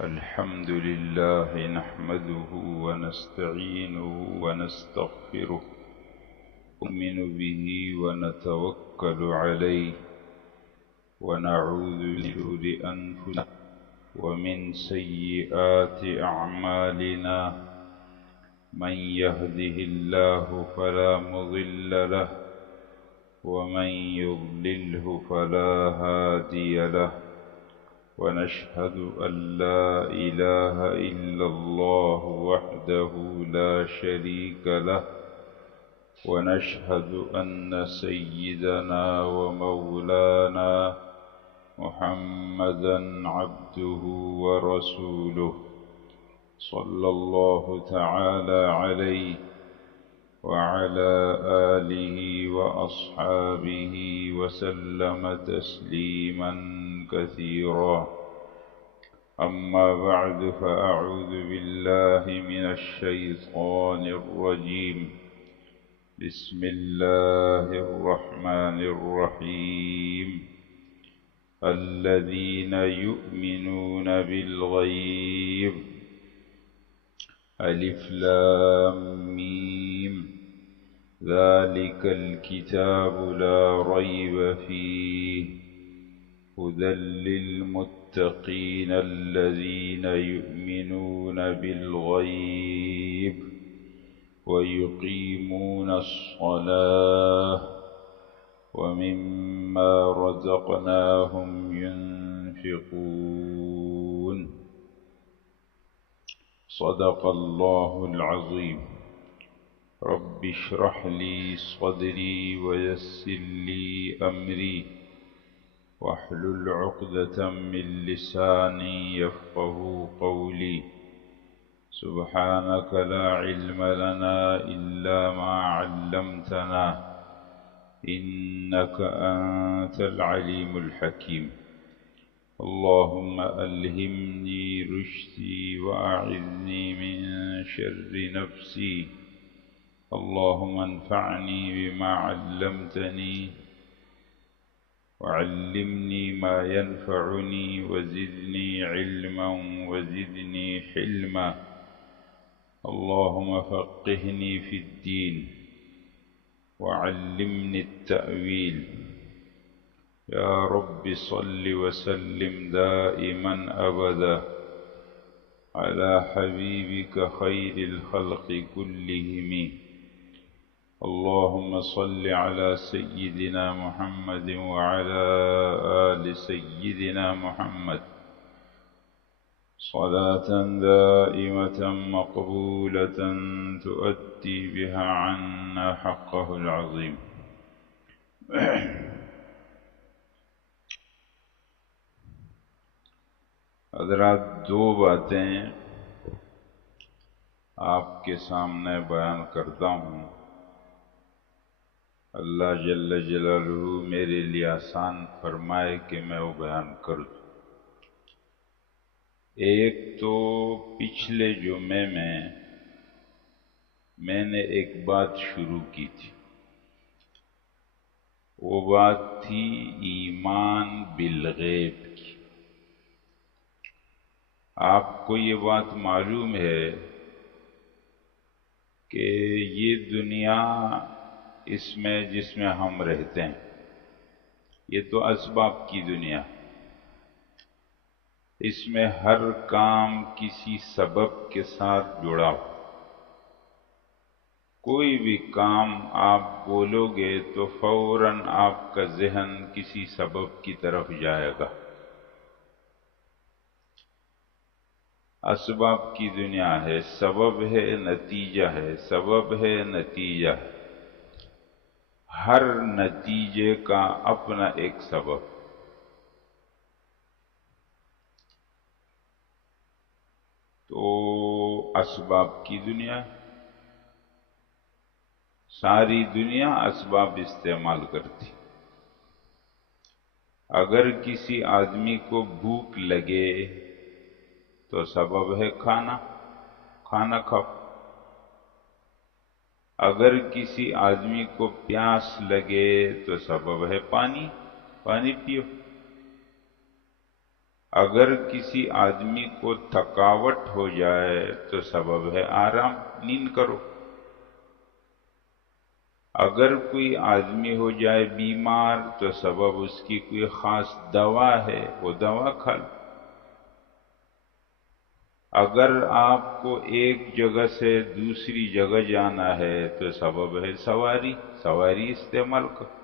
الحمد لله نحمده ونستعينه ونستغفره نؤمن به ونتوكل عليه ونعوذ من شرور أنفسنا ومن سيئات أعمالنا من يهده الله فلا مضل له ومن يضلله فلا هادي له ونشهد أن لا إله إلا الله وحده لا شريك له ونشهد أن سيدنا ومولانا محمدا عبده ورسوله صلى الله تعالى عليه وعلى آله وأصحابه وسلم تسليما كثيرا. أما بعد فأعوذ بالله من الشيطان الرجيم. بسم الله الرحمن الرحيم. الذين يؤمنون بالغيب. ألف لام ميم. ذلك الكتاب لا ريب فيه هدى للمتقين الذين يؤمنون بالغيب ويقيمون الصلاة ومما رزقناهم ينفقون. صدق الله العظيم. رب اشرح لي صدري ويسر لي أمري واحلل عقدة من لساني يفقه قولي. سبحانك لا علم لنا إلا ما علمتنا إنك أنت العليم الحكيم. اللهم ألهمني رشدي وأعذني من شر نفسي. اللهم انفعني بما علمتني وعلمني ما ينفعني وزدني علما وزدني حلما. اللهم فقهني في الدين وعلمني التأويل. يا رب صل وسلم دائما أبدا على حبيبك خير الخلق كلهم. اللهم صل على سيدنا محمد وعلى آل سيدنا محمد صلاة دائمة مقبولة تؤدي بها عنا حقه العظيم. حضرات، دو باتیں آپ کے سامنے بیان کرتا ہوں. اللہ جل جلالہ میرے لیے آسان فرمائے کہ میں وہ بیان کر دوں. ایک تو پچھلے جمعے میں نے ایک بات شروع کی تھی. وہ بات تھی ایمان بالغیب کی. آپ کو یہ بات معلوم ہے کہ یہ دنیا جس میں ہم رہتے ہیں یہ تو اسباب کی دنیا. اس میں ہر کام کسی سبب کے ساتھ جڑا ہو. کوئی بھی کام آپ بولو گے تو فوراً آپ کا ذہن کسی سبب کی طرف جائے گا. اسباب کی دنیا ہے. سبب ہے نتیجہ ہے. سبب ہے نتیجہ ہے. ہر نتیجے کا اپنا ایک سبب. تو اسباب کی دنیا، ساری دنیا اسباب استعمال کرتی. اگر کسی آدمی کو بھوک لگے تو سبب ہے کھانا کھاؤ. اگر کسی آدمی کو پیاس لگے تو سبب ہے پانی پیو. اگر کسی آدمی کو تھکاوٹ ہو جائے تو سبب ہے آرام، نیند کرو۔ اگر کوئی آدمی ہو جائے بیمار تو سبب اس کی کوئی خاص دوا ہے، وہ دوا کھا لو۔ اگر آپ کو ایک جگہ سے دوسری جگہ جانا ہے تو سبب ہے سواری، سواری استعمال کرو۔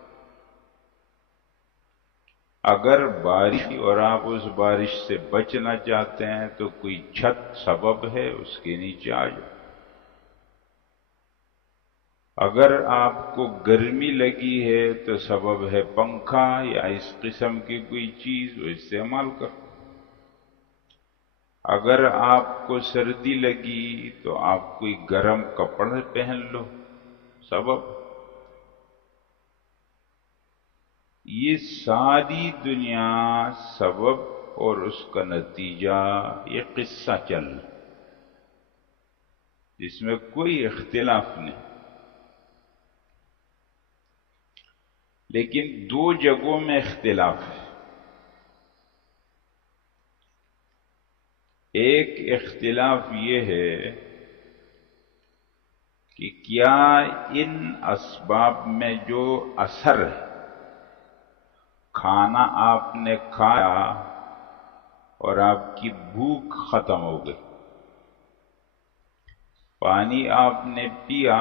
اگر بارش اور آپ اس بارش سے بچنا چاہتے ہیں تو کوئی چھت سبب ہے، اس کے نیچے آ جاؤ۔ اگر آپ کو گرمی لگی ہے تو سبب ہے پنکھا یا اس قسم کی کوئی چیز، وہ استعمال کرو۔ اگر آپ کو سردی لگی تو آپ کوئی گرم کپڑے پہن لو، سبب۔ یہ ساری دنیا سبب اور اس کا نتیجہ، یہ قصہ چل رہا جس میں کوئی اختلاف نہیں، لیکن دو جگہوں میں اختلاف ہے۔ ایک اختلاف یہ ہے کہ کیا ان اسباب میں جو اثر ہے، کھانا آپ نے کھایا اور آپ کی بھوک ختم ہو گئی، پانی آپ نے پیا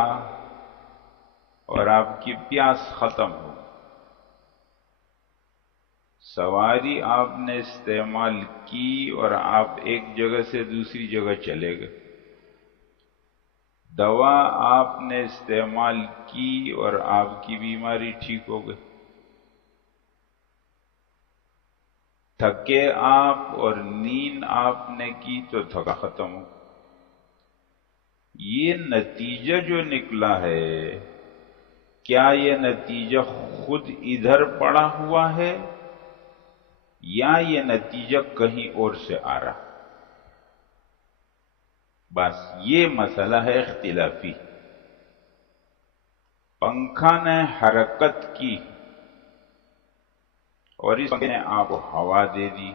اور آپ کی پیاس ختم ہو گئی، سواری آپ نے استعمال کی اور آپ ایک جگہ سے دوسری جگہ چلے گئے، دوا آپ نے استعمال کی اور آپ کی بیماری ٹھیک ہو گئی، تھکے آپ اور نیند آپ نے کی تو تھکا ختم ہو۔ یہ نتیجہ جو نکلا ہے، کیا یہ نتیجہ خود ادھر پڑا ہوا ہے یا یہ نتیجہ کہیں اور سے آ رہا؟ بس یہ مسئلہ ہے اختلافی۔ پنکھا نے حرکت کی اور اس نے آپ کو ہوا دے دی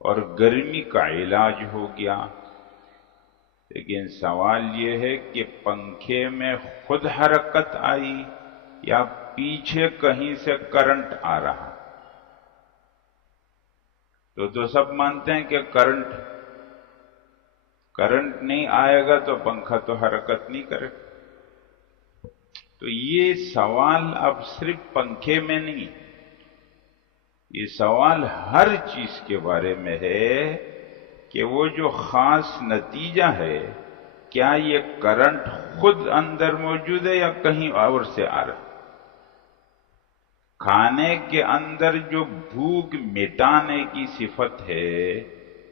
اور گرمی کا علاج ہو گیا، لیکن سوال یہ ہے کہ پنکھے میں خود حرکت آئی یا پیچھے کہیں سے کرنٹ آ رہا؟ تو سب مانتے ہیں کہ کرنٹ نہیں آئے گا تو پنکھا تو حرکت نہیں کرے۔ تو یہ سوال اب صرف پنکھے میں نہیں، یہ سوال ہر چیز کے بارے میں ہے کہ وہ جو خاص نتیجہ ہے، کیا یہ کرنٹ خود اندر موجود ہے یا کہیں اور سے آ رہا؟ کھانے کے اندر جو بھوک مٹانے کی صفت ہے،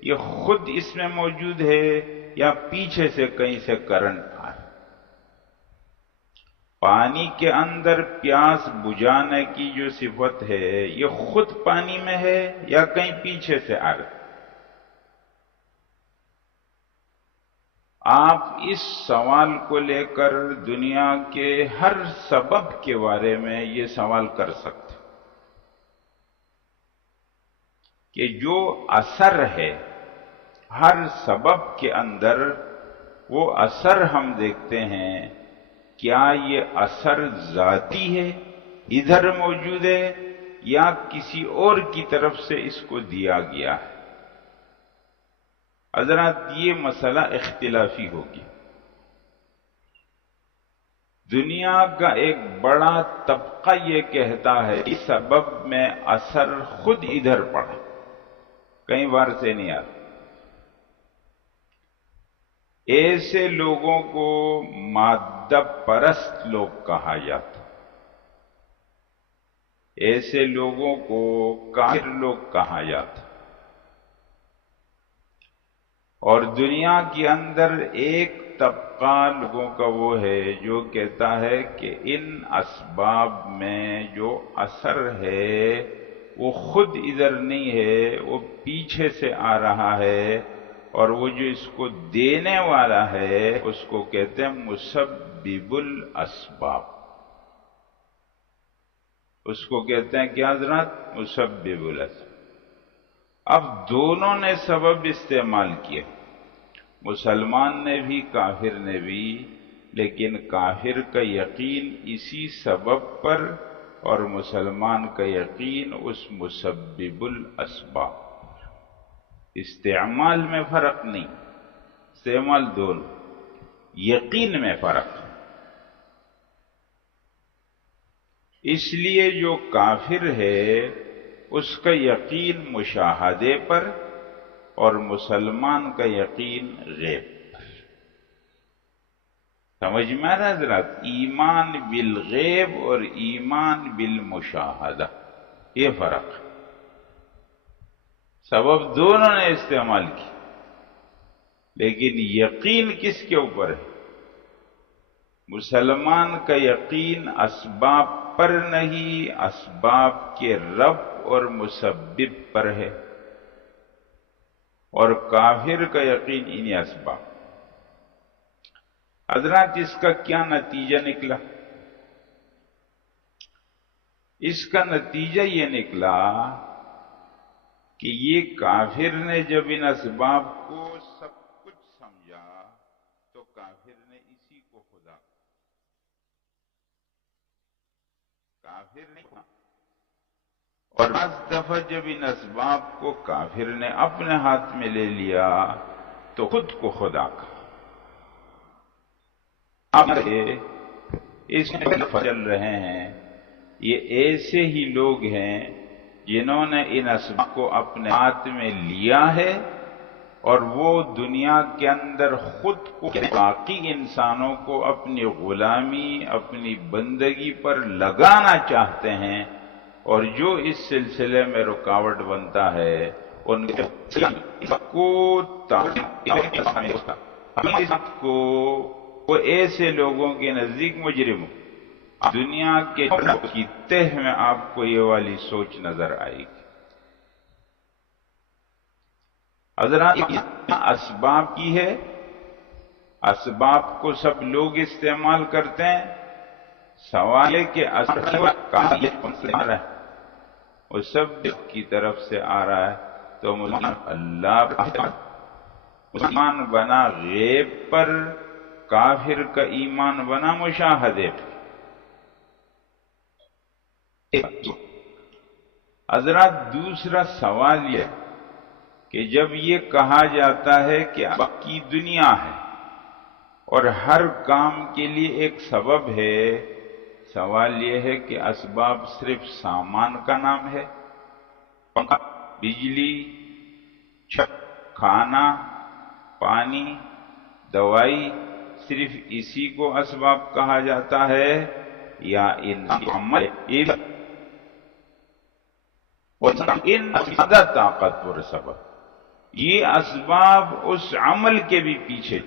یہ خود اس میں موجود ہے یا پیچھے سے کہیں سے کرنٹ آ رہا؟ پانی کے اندر پیاس بجھانے کی جو صفت ہے، یہ خود پانی میں ہے یا کہیں پیچھے سے آ رہا؟ آپ اس سوال کو لے کر دنیا کے ہر سبب کے بارے میں یہ سوال کر سکتے کہ جو اثر ہے ہر سبب کے اندر، وہ اثر ہم دیکھتے ہیں، کیا یہ اثر ذاتی ہے، ادھر موجود ہے، یا کسی اور کی طرف سے اس کو دیا گیا ہے؟ حضرات یہ مسئلہ اختلافی ہوگی۔ دنیا کا ایک بڑا طبقہ یہ کہتا ہے کہ سبب میں اثر خود ادھر پڑا، کئی بار سے نہیں آتا۔ ایسے لوگوں کو مادہ پرست لوگ کہا جاتا، ایسے لوگوں کو کافر لوگ کہا جاتا۔ اور دنیا کے اندر ایک طبقہ لوگوں کا وہ ہے جو کہتا ہے کہ ان اسباب میں جو اثر ہے وہ خود ادھر نہیں ہے، وہ پیچھے سے آ رہا ہے، اور وہ جو اس کو دینے والا ہے اس کو کہتے ہیں مسبب الاسباب۔ اس کو کہتے ہیں کیا حضرات؟ مسبب الاسباب۔ اب دونوں نے سبب استعمال کیے، مسلمان نے بھی کافر نے بھی، لیکن کافر کا یقین اسی سبب پر اور مسلمان کا یقین اس مسبب الاسباب۔ استعمال میں فرق نہیں، استعمال دونوں، یقین میں فرق۔ اس لیے جو کافر ہے اس کا یقین مشاہدے پر اور مسلمان کا یقین غیب پر۔ سمجھ میں آ رہا ہے حضرات؟ ایمان بالغیب اور ایمان بالمشاہدہ، یہ فرق ہے۔ سبب دونوں نے استعمال کی، لیکن یقین کس کے اوپر ہے؟ مسلمان کا یقین اسباب پر نہیں، اسباب کے رب اور مسبب پر ہے، اور کافر کا یقین انہی اسباب۔ حضرات اس کا کیا نتیجہ نکلا؟ اس کا نتیجہ یہ نکلا کہ یہ کافر نے جب ان اسباب کو سب کچھ سمجھا تو کافر نے اسی کو خدا، کافر نے، اور بعض دفعہ جب ان اسباب کو کافر نے اپنے ہاتھ میں لے لیا تو خود کو خدا کا۔ اس میں چل رہے ہیں، یہ ایسے ہی لوگ ہیں جنہوں نے ان اسباب کو اپنے ہاتھ میں لیا ہے اور وہ دنیا کے اندر خود کو، باقی انسانوں کو اپنی غلامی، اپنی بندگی پر لگانا چاہتے ہیں، اور جو اس سلسلے میں رکاوٹ بنتا ہے ان کو وہ ایسے لوگوں کے نزدیک مجرم ہو۔ دنیا کے کی تہ میں آپ کو یہ والی سوچ نظر آئے گی۔ حضرات اسباب کی ہے، اسباب کو سب لوگ استعمال کرتے ہیں، سوال ہے کہ اسباب کہاں سے آ رہا ہے؟ وہ سب کی طرف سے آ رہا ہے۔ تو اللہ مسلمان بنا غیب پر، کافر کا ایمان بنا مشاہدے پر۔ حضرات دوسرا سوال یہ کہ جب یہ کہا جاتا ہے کہ باقی دنیا ہے اور ہر کام کے لیے ایک سبب ہے، سوال یہ ہے کہ اسباب صرف سامان کا نام ہے؟ پنکھا، بجلی، چھت، کھانا، پانی، دوائی، صرف اسی کو اسباب کہا جاتا ہے، یا ان عمل ان زیادہ طاقتور سبب؟ یہ اسباب اس عمل کے بھی پیچھے،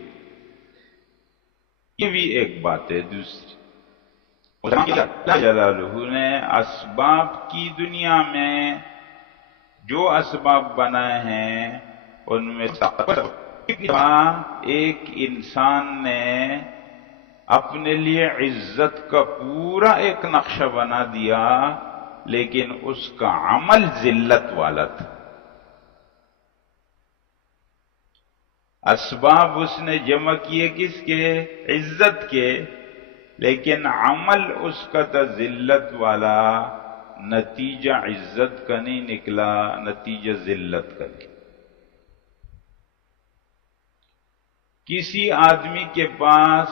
یہ بھی ایک بات ہے۔ دوسری، اللہ جلالہ نے اسباب کی دنیا میں جو اسباب بنائے ہیں ان میں ایک انسان نے اپنے لیے عزت کا پورا ایک نقشہ بنا دیا، لیکن اس کا عمل ذلت والا تھا۔ اسباب اس نے جمع کیے کس کے؟ عزت کے، لیکن عمل اس کا تھا ذلت والا، نتیجہ عزت کا نہیں نکلا، نتیجہ ذلت کا نکلا۔ کسی آدمی کے پاس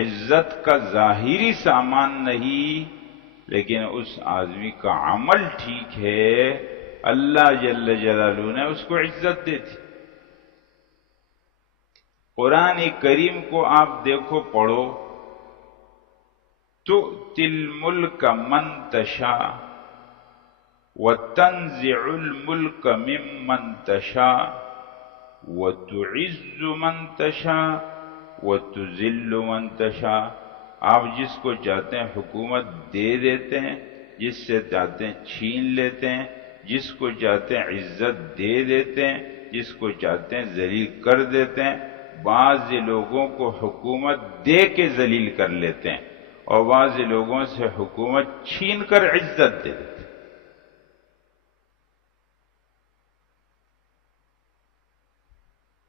عزت کا ظاہری سامان نہیں، لیکن اس آدمی کا عمل ٹھیک ہے، اللہ جل جلالہ نے اس کو عزت دی تھی۔ قرآن کریم کو آپ دیکھو، پڑھو، تؤتی الملک من تشاء وتنزع الملک ممن تشاء وتعز من تشاء وتذل من تشاء۔ آپ جس کو چاہتے ہیں حکومت دے دیتے ہیں، جس سے چاہتے ہیں چھین لیتے ہیں، جس کو چاہتے ہیں عزت دے دیتے ہیں، جس کو چاہتے ہیں ذلیل کر دیتے ہیں۔ بعض لوگوں کو حکومت دے کے ذلیل کر لیتے ہیں، اور بعض لوگوں سے حکومت چھین کر عزت دے دیتے ہیں۔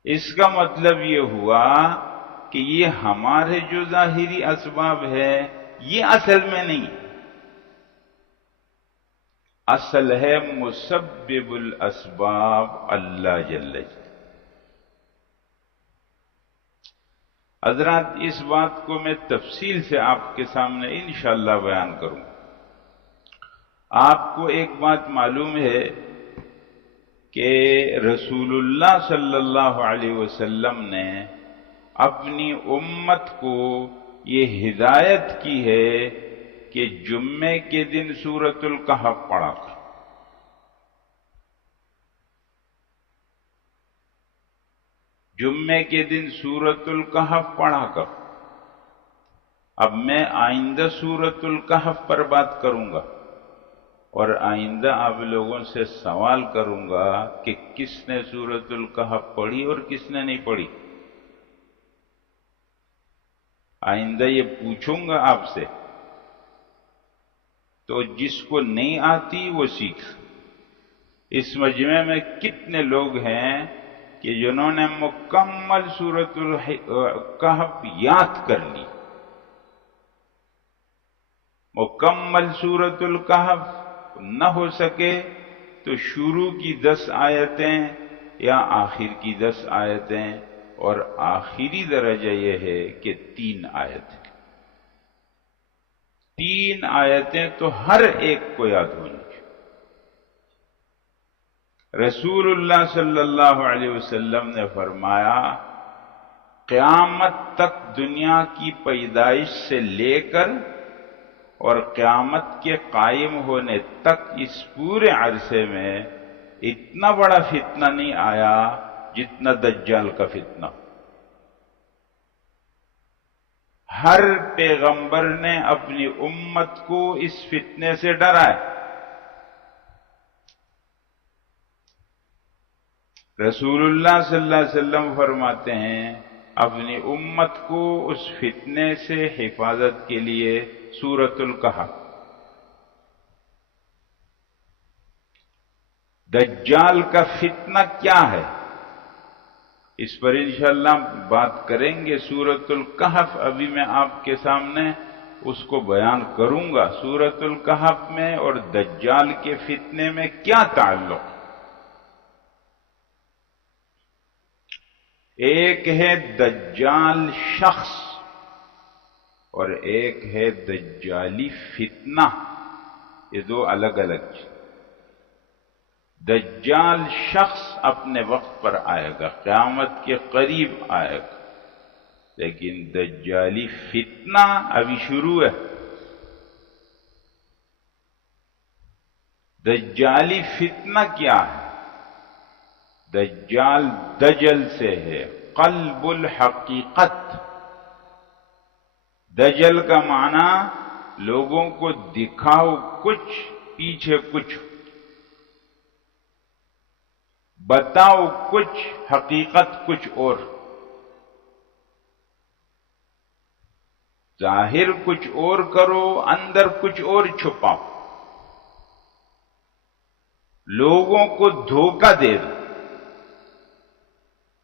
اس کا مطلب یہ ہوا کہ یہ ہمارے جو ظاہری اسباب ہے یہ اصل میں نہیں، اصل ہے مسبب الاسباب اللہ جل جلالہ۔ حضرات اس بات کو میں تفصیل سے آپ کے سامنے انشاءاللہ بیان کروں۔ آپ کو ایک بات معلوم ہے کہ رسول اللہ صلی اللہ علیہ وسلم نے اپنی امت کو یہ ہدایت کی ہے کہ جمعے کے دن سورۃ الکہف پڑھا کر۔ جمعے کے دن سورۃ الکہف پڑھا کر۔ اب میں آئندہ سورۃ الکہف پر بات کروں گا، اور آئندہ آپ لوگوں سے سوال کروں گا کہ کس نے سورۃ الکہف پڑھی اور کس نے نہیں پڑھی۔ آئندہ یہ پوچھوں گا آپ سے، تو جس کو نہیں آتی وہ سیکھ۔ اس مجمع میں کتنے لوگ ہیں کہ جنہوں نے مکمل سورۃ الکہف یاد کر لی؟ مکمل سورۃ الکہف نہ ہو سکے تو شروع کی 10 آیتیں یا آخر کی 10 آیتیں، اور آخری درجہ یہ ہے کہ 3 آیتیں۔ 3 آیتیں تو ہر ایک کو یاد ہونی چاہیے۔ رسول اللہ صلی اللہ علیہ وسلم نے فرمایا قیامت تک، دنیا کی پیدائش سے لے کر اور قیامت کے قائم ہونے تک، اس پورے عرصے میں اتنا بڑا فتنہ نہیں آیا جتنا دجال کا فتنہ۔ ہر پیغمبر نے اپنی امت کو اس فتنے سے ڈرایا۔ رسول اللہ صلی اللہ علیہ وسلم فرماتے ہیں اپنی امت کو اس فتنے سے حفاظت کے لیے سورۃ الکہف۔ دجال کا فتنہ کیا ہے، اس پر انشاءاللہ بات کریں گے۔ سورۃ الکہف ابھی میں آپ کے سامنے اس کو بیان کروں گا۔ سورۃ الکہف میں اور دجال کے فتنے میں کیا تعلق؟ ایک ہے دجال شخص اور ایک ہے دجالی فتنہ، یہ دو الگ الگ چیز۔ دجال شخص اپنے وقت پر آئے گا، قیامت کے قریب آئے گا، لیکن دجالی فتنہ ابھی شروع ہے۔ دجالی فتنہ کیا ہے؟ دجال دجل سے ہے، قلب الحقیقت۔ دجل کا معنی لوگوں کو دکھاؤ کچھ، پیچھے کچھ، بتاؤ کچھ، حقیقت کچھ اور، ظاہر کچھ اور کرو، اندر کچھ اور چھپاؤ، لوگوں کو دھوکہ دے دو۔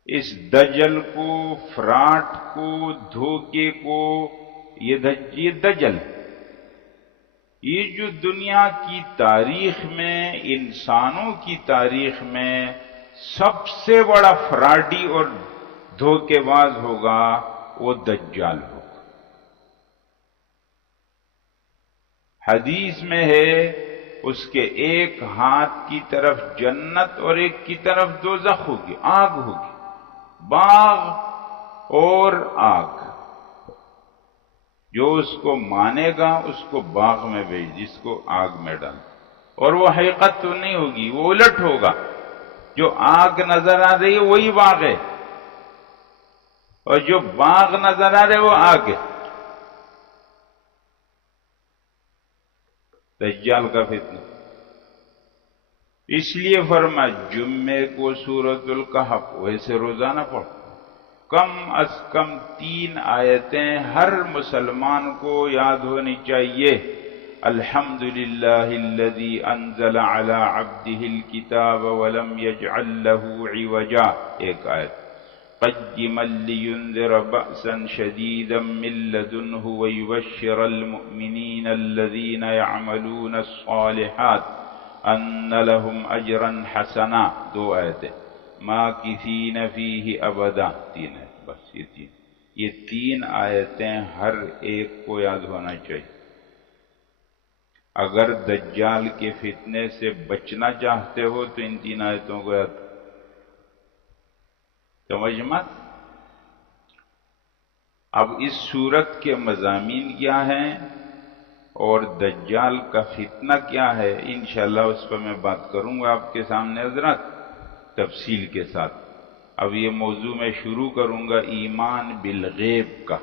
اس دجل کو، فراڈ کو، دھوکے کو، یہ دجل، یہ جو دنیا کی تاریخ میں، انسانوں کی تاریخ میں سب سے بڑا فراڈی اور دھوکے باز ہوگا، وہ دجال ہوگا۔ حدیث میں ہے اس کے ایک ہاتھ کی طرف جنت اور ایک کی طرف دوزخ ہوگی، آگ ہوگی، باغ اور آگ۔ جو اس کو مانے گا اس کو باغ میں بھیج، جس کو آگ میں ڈال، اور وہ حقیقت تو نہیں ہوگی، وہ الٹ ہوگا۔ جو آگ نظر آ رہی ہے وہی باغ ہے، اور جو باغ نظر آ رہے وہ آگ ہے۔ دجال کا فتنہ۔ اس لیے فرمایا جمعے کو سورۃ الکہف، ویسے روزانہ پڑھو، کم از کم 3 آیتیں ہر مسلمان کو یاد ہونی چاہیے۔ الحمدللہ الذی انزل علی عبدہ الکتاب ولم یجعل لہ عوجا، ایک آیت۔ قيما لينذر بأسا شديدا من لدنه ويبشر المؤمنين الذين يعملون الصالحات أن لهم أجرا حسنا. 2 آیتیں. ماکثین فیہ ابدا 3 ہے. بس یہ 3 آیتیں ہر ایک کو یاد ہونا چاہیے. اگر دجال کے فتنے سے بچنا چاہتے ہو تو ان 3 آیتوں کو یاد سمجھ مت. اب اس صورت کے مضامین کیا ہیں اور دجال کا فتنہ کیا ہے، انشاءاللہ اس پر میں بات کروں گا آپ کے سامنے حضرات تفصیل کے ساتھ. اب یہ موضوع میں شروع کروں گا ایمان بالغیب کا.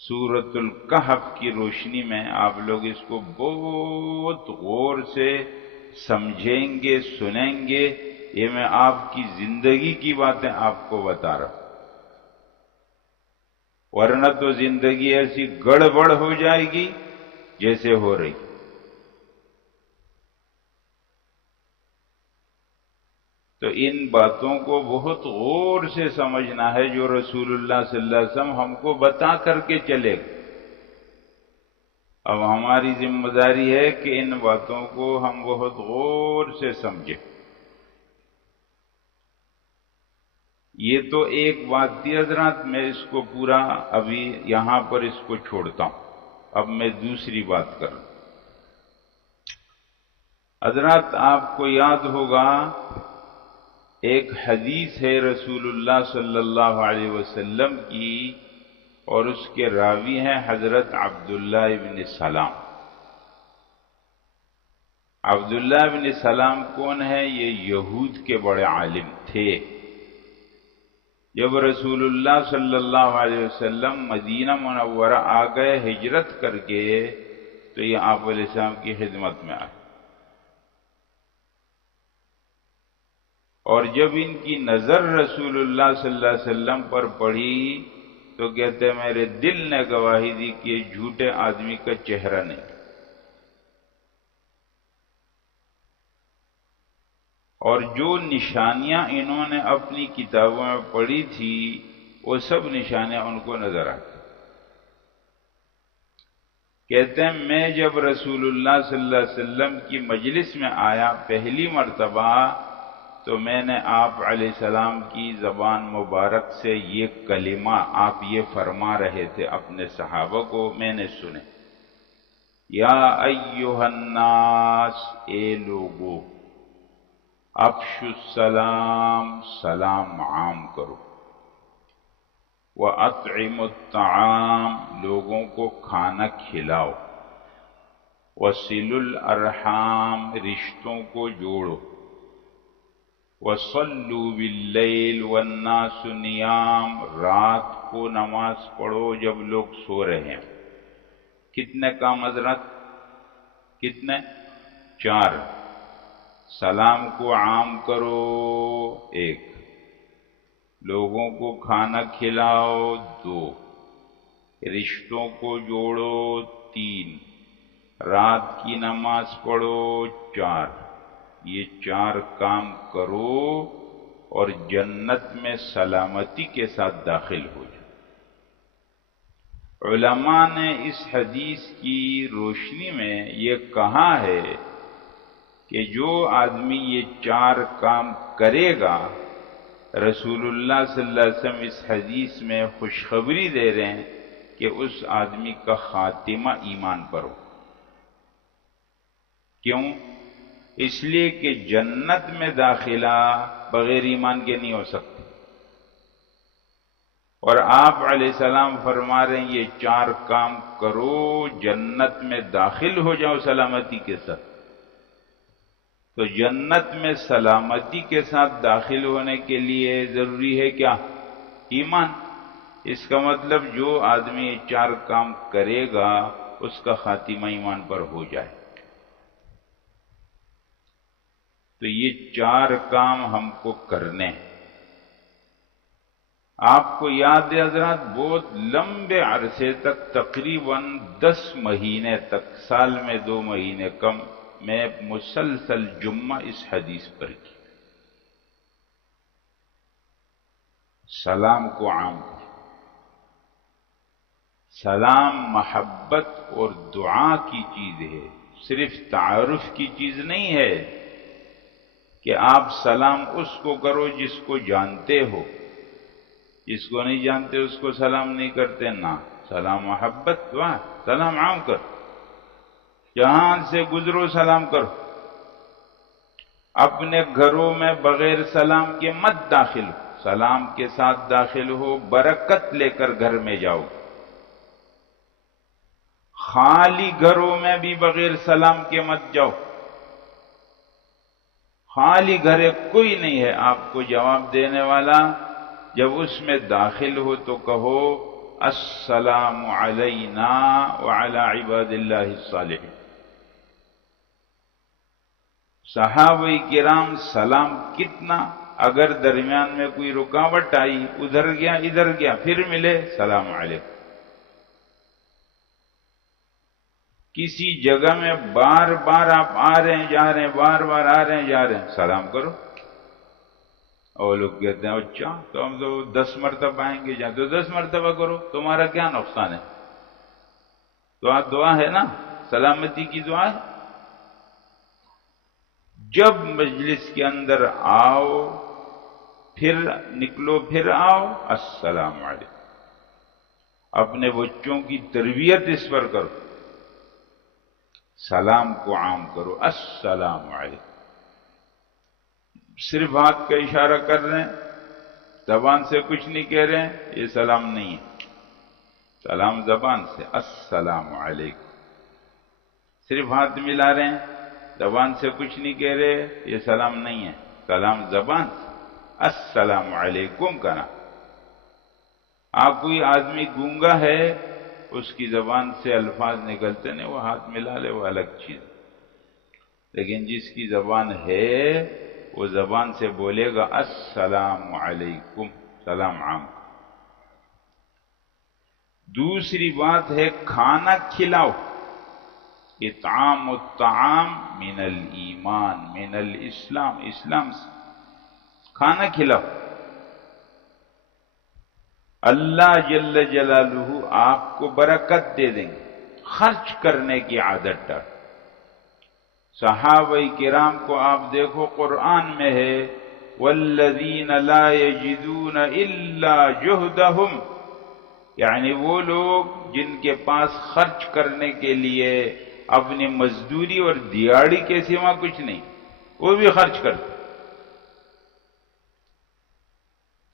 سورۃ الکہف کی روشنی میں آپ لوگ اس کو بہت غور سے سمجھیں گے، سنیں گے. یہ میں آپ کی زندگی کی باتیں آپ کو بتا رہا ہوں، ورنہ تو زندگی ایسی گڑبڑ ہو جائے گی جیسے ہو رہی. تو ان باتوں کو بہت غور سے سمجھنا ہے جو رسول اللہ صلی اللہ علیہ وسلم ہم کو بتا کر کے چلے گئے. اب ہماری ذمہ داری ہے کہ ان باتوں کو ہم بہت غور سے سمجھیں. یہ تو ایک بات تھی حضرات، میں اس کو پورا ابھی یہاں پر اس کو چھوڑتا ہوں. اب میں دوسری بات کروں. حضرات آپ کو یاد ہوگا ایک حدیث ہے رسول اللہ صلی اللہ علیہ وسلم کی، اور اس کے راوی ہیں حضرت عبداللہ ابن سلام. عبداللہ ابن سلام کون ہے؟ یہ یہود کے بڑے عالم تھے. جب رسول اللہ صلی اللہ علیہ وسلم مدینہ منورہ آ گئے ہجرت کر کے تو یہ آپ علیہ السلام کی خدمت میں آئے، اور جب ان کی نظر رسول اللہ صلی اللہ علیہ وسلم پر پڑی تو کہتے میرے دل نے گواہی دی کہ یہ جھوٹے آدمی کا چہرہ نہیں. اور جو نشانیاں انہوں نے اپنی کتابوں میں پڑھی تھی وہ سب نشانیاں ان کو نظر آتی. کہتے ہیں میں جب رسول اللہ صلی اللہ علیہ وسلم کی مجلس میں آیا پہلی مرتبہ تو میں نے آپ علیہ السلام کی زبان مبارک سے یہ کلمہ آپ یہ فرما رہے تھے اپنے صحابہ کو میں نے سنے. یا ایھا الناس، اے لوگو، افشوا السلام، سلام عام کرو. وَأَطْعِمُوا الطَّعَامَ، لوگوں کو کھانا کھلاؤ. وَصِلُوا الْأَرْحَامَ، رشتوں کو جوڑو. وَصَلُّوا بِاللَّيْلِ وَالنَّاسُ نِيَامٌ، رات کو نماز پڑھو جب لوگ سو رہے ہیں. کتنے کام حضرت؟ کتنے؟ 4. سلام کو عام کرو 1، لوگوں کو کھانا کھلاؤ 2، رشتوں کو جوڑو 3، رات کی نماز پڑھو 4. یہ 4 کام کرو اور جنت میں سلامتی کے ساتھ داخل ہو جاؤ. علماء نے اس حدیث کی روشنی میں یہ کہا ہے کہ جو آدمی یہ 4 کام کرے گا، رسول اللہ صلی اللہ علیہ وسلم اس حدیث میں خوشخبری دے رہے ہیں کہ اس آدمی کا خاتمہ ایمان پر ہو. کیوں؟ اس لیے کہ جنت میں داخلہ بغیر ایمان کے نہیں ہو سکتا. اور آپ علیہ السلام فرما رہے ہیں یہ 4 کام کرو جنت میں داخل ہو جاؤ سلامتی کے ساتھ. تو جنت میں سلامتی کے ساتھ داخل ہونے کے لیے ضروری ہے کیا؟ ایمان. اس کا مطلب جو آدمی یہ 4 کام کرے گا اس کا خاتمہ ایمان پر ہو جائے. تو یہ 4 کام ہم کو کرنے ہیں. آپ کو یاد ہے حضرات بہت لمبے عرصے تک تقریباً 10 مہینے تک، سال میں 2 مہینے کم، میں مسلسل جمعہ اس حدیث پر کی. سلام کو عام کرو۔ سلام محبت اور دعا کی چیز ہے، صرف تعارف کی چیز نہیں ہے کہ آپ سلام اس کو کرو جس کو جانتے ہو، جس کو نہیں جانتے اس کو سلام نہیں کرتے، نہ، سلام محبت دعا، سلام عام کر، جہاں سے گزرو سلام کرو۔ اپنے گھروں میں بغیر سلام کے مت داخل ہو، سلام کے ساتھ داخل ہو، برکت لے کر گھر میں جاؤ۔ خالی گھروں میں بھی بغیر سلام کے مت جاؤ۔ خالی گھر کوئی نہیں ہے آپ کو جواب دینے والا، جب اس میں داخل ہو تو کہو السلام علینا وعلی عباد اللہ الصالحین۔ صحابہ کرام سلام کتنا، اگر درمیان میں کوئی رکاوٹ آئی، ادھر گیا ادھر گیا، پھر ملے سلام علیکم۔ کسی جگہ میں بار بار آپ آ رہے ہیں جا رہے ہیں، بار بار آ رہے ہیں جا رہے ہیں، سلام کرو۔ اور لوگ کہتے ہیں اچھا تو ہم تو 10 مرتبہ آئیں گے جا، تو 10 مرتبہ کرو، تمہارا کیا نقصان ہے؟ دعا ہے نا، سلامتی کی دعا ہے۔ جب مجلس کے اندر آؤ، پھر نکلو پھر آؤ، السلام علیکم۔ اپنے بچوں کی تربیت اس پر کرو، سلام کو عام کرو، السلام علیکم۔ صرف ہاتھ کا اشارہ کر رہے ہیں، زبان سے کچھ نہیں کہہ رہے ہیں، یہ سلام نہیں ہے۔ سلام زبان سے، السلام علیکم۔ صرف ہاتھ ملا رہے ہیں، زبان سے کچھ نہیں کہہ رہے، یہ سلام نہیں ہے۔ سلام زبان سے، السلام علیکم کہنا۔ آپ کوئی آدمی گونگا ہے، اس کی زبان سے الفاظ نکلتے نہیں، وہ ہاتھ ملا لے، وہ الگ چیز، لیکن جس کی زبان ہے وہ زبان سے بولے گا السلام علیکم، سلام عام۔ دوسری بات ہے کھانا کھلاؤ، اطعام الطعام من الایمان، من الاسلام، اسلام سے کھانا کھلاؤ۔ اللہ جل جلالہ آپ کو برکت دے دیں گے، خرچ کرنے کی عادت ڈال۔ صحابہ کرام کو آپ دیکھو، قرآن میں ہے والذین لا یجدون الا جہدہم، یعنی وہ لوگ جن کے پاس خرچ کرنے کے لیے اپنی مزدوری اور دیہاڑی کے سوا کچھ نہیں، وہ بھی خرچ کرتے۔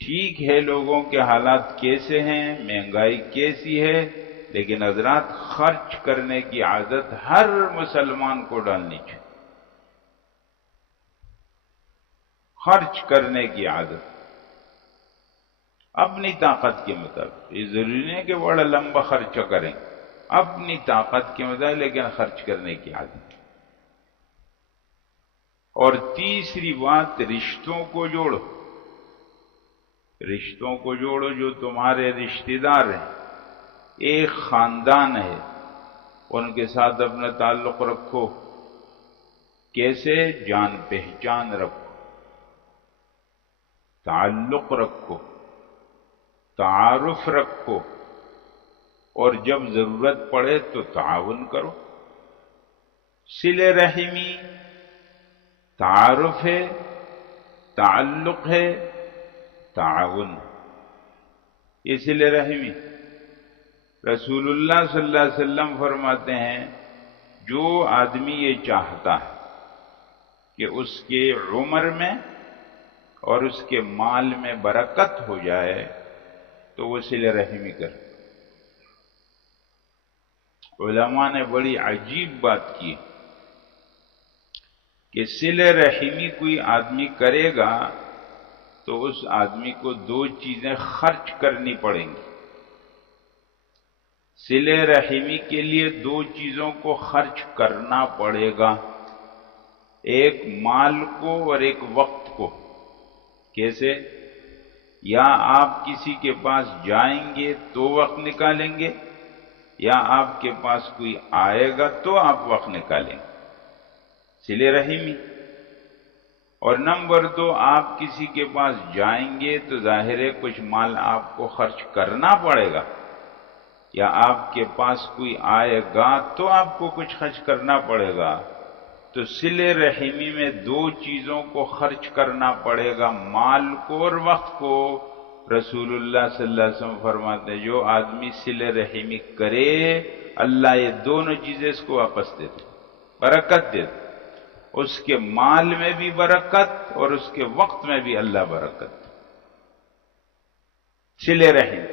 ٹھیک ہے لوگوں کے حالات کیسے ہیں، مہنگائی کیسی ہے، لیکن حضرات خرچ کرنے کی عادت ہر مسلمان کو ڈالنی چاہیے۔ خرچ کرنے کی عادت اپنی طاقت کے مطابق، یہ ضروری نہیں کہ بڑا لمبا خرچہ کریں، اپنی طاقت کے مطابق، لیکن خرچ کرنے کی عادت۔ اور تیسری بات، رشتوں کو جوڑو، رشتوں کو جوڑو، جو تمہارے رشتہ دار ہیں، ایک خاندان ہے، ان کے ساتھ اپنا تعلق رکھو۔ کیسے؟ جان پہچان رکھو، تعلق رکھو، تعارف رکھو، اور جب ضرورت پڑے تو تعاون کرو۔ صلہ رحمی تعارف ہے، تعلق ہے، تعاون، یہ صلہ رحمی۔ رسول اللہ صلی اللہ علیہ وسلم فرماتے ہیں جو آدمی یہ چاہتا ہے کہ اس کے عمر میں اور اس کے مال میں برکت ہو جائے تو وہ صلہ رحمی کرے۔ علماء نے بڑی عجیب بات کی کہ صلہ رحمی کوئی آدمی کرے گا تو اس آدمی کو 2 چیزیں خرچ کرنی پڑیں گی۔ صلہ رحمی کے لیے 2 چیزوں کو خرچ کرنا پڑے گا، ایک مال کو اور ایک وقت کو۔ کیسے؟ یا آپ کسی کے پاس جائیں گے تو وقت نکالیں گے، یا آپ کے پاس کوئی آئے گا تو آپ وقت نکالیں گے، صلہ رحمی۔ اور نمبر 2، آپ کسی کے پاس جائیں گے تو ظاہر ہے کچھ مال آپ کو خرچ کرنا پڑے گا، یا آپ کے پاس کوئی آئے گا تو آپ کو کچھ خرچ کرنا پڑے گا۔ تو صلہ رحمی میں 2 چیزوں کو خرچ کرنا پڑے گا، مال کو اور وقت کو۔ رسول اللہ صلی اللہ علیہ وسلم فرماتے ہیں جو آدمی صلہ رحمی کرے اللہ یہ دونوں چیزیں اس کو واپس دیتے، برکت دیتے، اس کے مال میں بھی برکت اور اس کے وقت میں بھی اللہ برکت۔ صلہ رحم،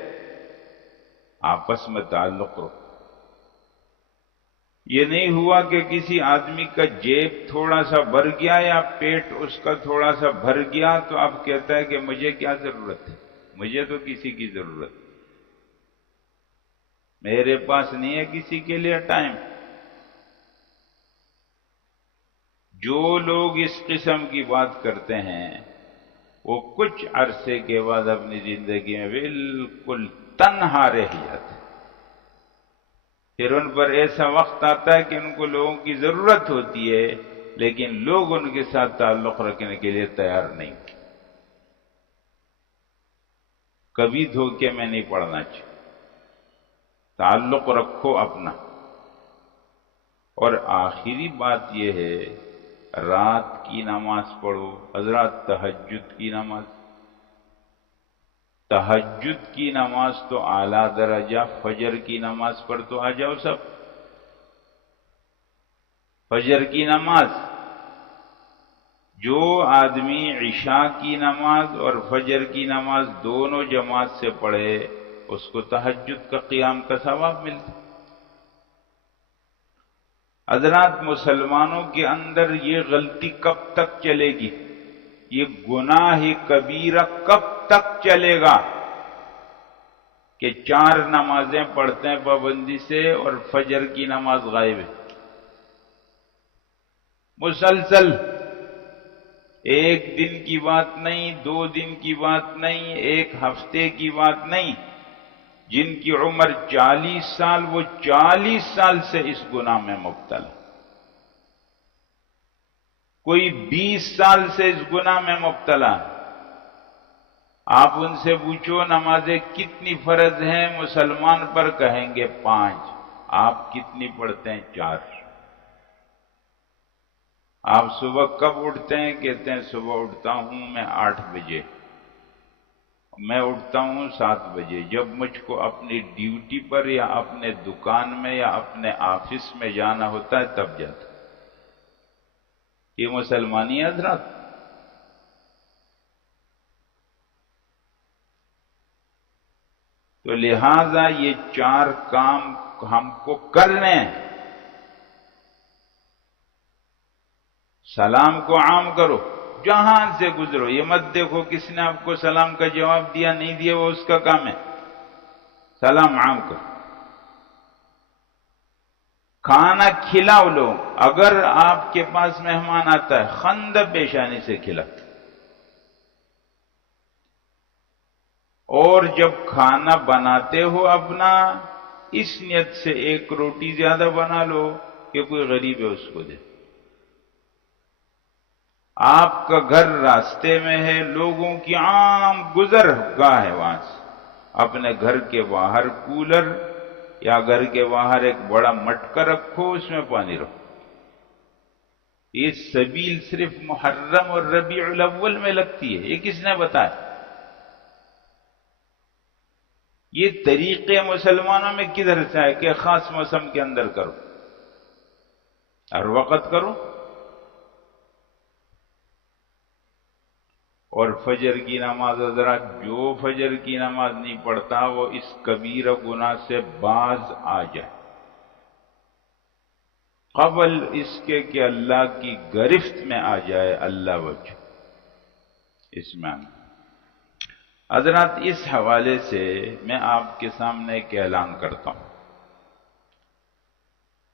آپس میں تعلق رکھو۔ یہ نہیں ہوا کہ کسی آدمی کا جیب تھوڑا سا بھر گیا یا پیٹ اس کا تھوڑا سا بھر گیا تو اب کہتا ہے کہ مجھے کیا ضرورت ہے، مجھے تو کسی کی ضرورت، میرے پاس نہیں ہے کسی کے لیے ٹائم۔ جو لوگ اس قسم کی بات کرتے ہیں وہ کچھ عرصے کے بعد اپنی زندگی میں بالکل تنہا رہ جاتے ہیں۔ پھر ان پر ایسا وقت آتا ہے کہ ان کو لوگوں کی ضرورت ہوتی ہے لیکن لوگ ان کے ساتھ تعلق رکھنے کے لیے تیار نہیں۔ کبھی دھوکے میں نہیں پڑنا چاہیے، تعلق رکھو اپنا۔ اور آخری بات یہ ہے، رات کی نماز پڑھو۔ حضرات تہجد کی نماز، تہجد کی نماز تو اعلیٰ درجہ، فجر کی نماز پر تو آ جاؤ سب۔ فجر کی نماز، جو آدمی عشاء کی نماز اور فجر کی نماز دونوں جماعت سے پڑھے اس کو تہجد کا قیام کا ثواب ملتا۔ حضرات مسلمانوں کے اندر یہ غلطی کب تک چلے گی، یہ گناہ کبیرہ کب تک چلے گا کہ 4 نمازیں پڑھتے ہیں پابندی سے اور فجر کی نماز غائب ہے؟ مسلسل، 1 دن کی بات نہیں، 2 دن کی بات نہیں، 1 ہفتے کی بات نہیں۔ جن کی عمر 40 سال وہ 40 سال سے اس گناہ میں مبتلا، کوئی 20 سال سے اس گناہ میں مبتلا۔ آپ ان سے پوچھو نمازیں کتنی فرض ہیں مسلمان پر، کہیں گے 5۔ آپ کتنی پڑھتے ہیں؟ 4۔ آپ صبح کب اٹھتے ہیں؟ کہتے ہیں صبح اٹھتا ہوں میں 8 بجے، میں اٹھتا ہوں 7 بجے۔ جب مجھ کو اپنی ڈیوٹی پر یا اپنے دکان میں یا اپنے آفس میں جانا ہوتا ہے تب جاتا۔ یہ مسلمانی ہے حضرات؟ تو لہذا یہ 4 کام ہم کو کرنے ہیں۔ سلام کو عام کرو، جہاں سے گزرو، یہ مت دیکھو کس نے آپ کو سلام کا جواب دیا نہیں دیا، وہ اس کا کام ہے۔ سلام عام کرو۔ کھانا کھلاؤ لو، اگر آپ کے پاس مہمان آتا ہے خند پیشانی سے کھلا۔ اور جب کھانا بناتے ہو اپنا، اس نیت سے 1 روٹی زیادہ بنا لو کہ کوئی غریب ہے اس کو دے۔ آپ کا گھر راستے میں ہے، لوگوں کی عام گزر گاہ ہے، وہاں سے اپنے گھر کے باہر کولر یا گھر کے باہر ایک بڑا مٹکا رکھو، اس میں پانی رکھو۔ یہ سبیل صرف محرم اور ربیع الاول میں لگتی ہے، یہ کس نے بتایا؟ یہ طریقے مسلمانوں میں کدھر سے آئے کہ خاص موسم کے اندر کرو، ہر وقت کرو؟ اور فجر کی نماز، حضرات جو فجر کی نماز نہیں پڑھتا وہ اس کبیرہ گناہ سے باز آ جائے قبل اس کے کہ اللہ کی گرفت میں آ جائے، اللہ وجہ اس میں آنا۔ حضرات اس حوالے سے میں آپ کے سامنے ایک اعلان کرتا ہوں،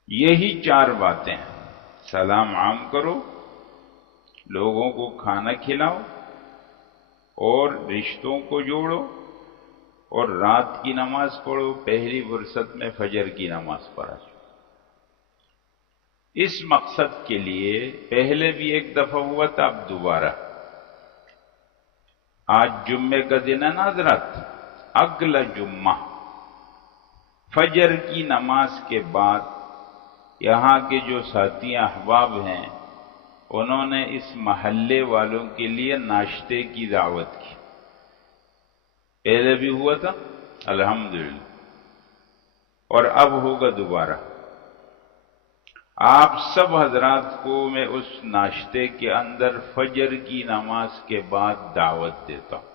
یہی 4 باتیں ہیں، سلام عام کرو، لوگوں کو کھانا کھلاؤ، اور رشتوں کو جوڑو، اور رات کی نماز پڑھو، پہلی فرصت میں فجر کی نماز پڑھو۔ اس مقصد کے لیے پہلے بھی ایک دفعہ ہوا تھا، اب دوبارہ۔ آج جمعے کا دن ہے نا حضرات، اگلا جمعہ فجر کی نماز کے بعد یہاں کے جو ساتھی احباب ہیں انہوں نے اس محلے والوں کے لیے ناشتے کی دعوت کی۔ پہلے بھی ہوا تھا الحمدللہ، اور اب ہوگا دوبارہ۔ آپ سب حضرات کو میں اس ناشتے کے اندر فجر کی نماز کے بعد دعوت دیتا ہوں،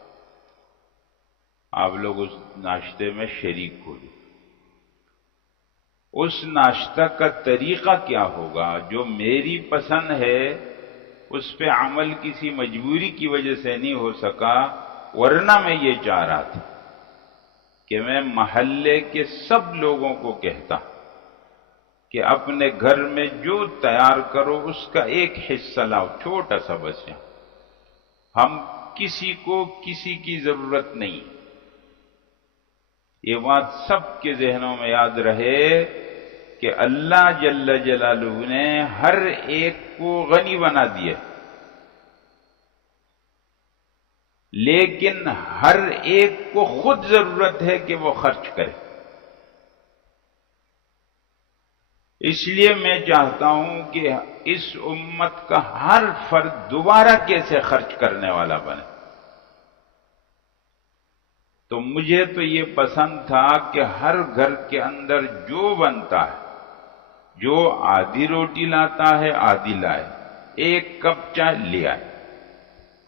آپ لوگ اس ناشتے میں شریک ہو جائیں۔ اس ناشتہ کا طریقہ کیا ہوگا جو میری پسند ہے، اس پہ عمل کسی مجبوری کی وجہ سے نہیں ہو سکا، ورنہ میں یہ چاہ رہا تھا کہ میں محلے کے سب لوگوں کو کہتا کہ اپنے گھر میں جو تیار کرو اس کا ایک حصہ لاؤ، چھوٹا سا بس یہاں، ہم کسی کو کسی کی ضرورت نہیں۔ یہ بات سب کے ذہنوں میں یاد رہے کہ اللہ جل جلالہ نے ہر ایک کو غنی بنا دیا، لیکن ہر ایک کو خود ضرورت ہے کہ وہ خرچ کرے۔ اس لیے میں چاہتا ہوں کہ اس امت کا ہر فرد دوبارہ کیسے خرچ کرنے والا بنے۔ تو مجھے تو یہ پسند تھا کہ ہر گھر کے اندر جو بنتا ہے، جو آدھی روٹی لاتا ہے آدھی لائے، ایک کپ چائے لے آئے۔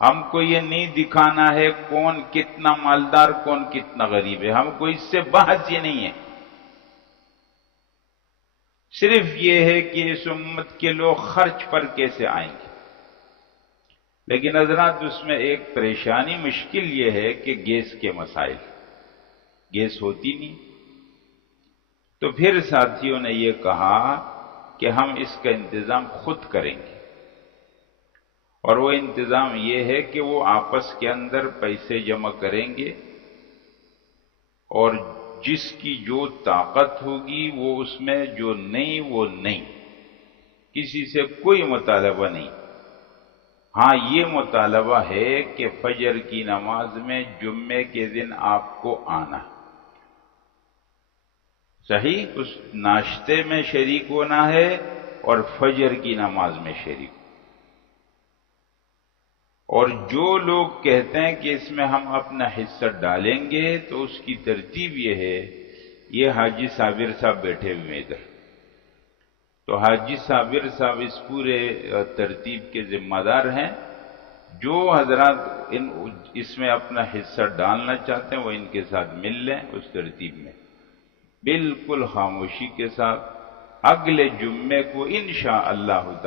ہم کو یہ نہیں دکھانا ہے کون کتنا مالدار کون کتنا غریب ہے، ہم کو اس سے بحث یہ نہیں ہے، صرف یہ ہے کہ اس امت کے لوگ خرچ پر کیسے آئیں گے۔ لیکن حضرات اس میں ایک پریشانی مشکل یہ ہے کہ گیس کے مسائل، گیس ہوتی نہیں۔ تو پھر ساتھیوں نے یہ کہا کہ ہم اس کا انتظام خود کریں گے، اور وہ انتظام یہ ہے کہ وہ آپس کے اندر پیسے جمع کریں گے، اور جس کی جو طاقت ہوگی وہ اس میں، جو نہیں وہ نہیں، کسی سے کوئی مطالبہ نہیں۔ ہاں یہ مطالبہ ہے کہ فجر کی نماز میں جمعے کے دن آپ کو آنا، صحیح، اس ناشتے میں شریک ہونا ہے اور فجر کی نماز میں شریک۔ اور جو لوگ کہتے ہیں کہ اس میں ہم اپنا حصہ ڈالیں گے تو اس کی ترتیب یہ ہے، یہ حاجی صابر صاحب بیٹھے ہوئے ادھر، تو حاجی صابر صاحب اس پورے ترتیب کے ذمہ دار ہیں۔ جو حضرات اس میں اپنا حصہ ڈالنا چاہتے ہیں وہ ان کے ساتھ مل لیں اس ترتیب میں، بالکل خاموشی کے ساتھ۔ اگلے جمعے کو انشاءاللہ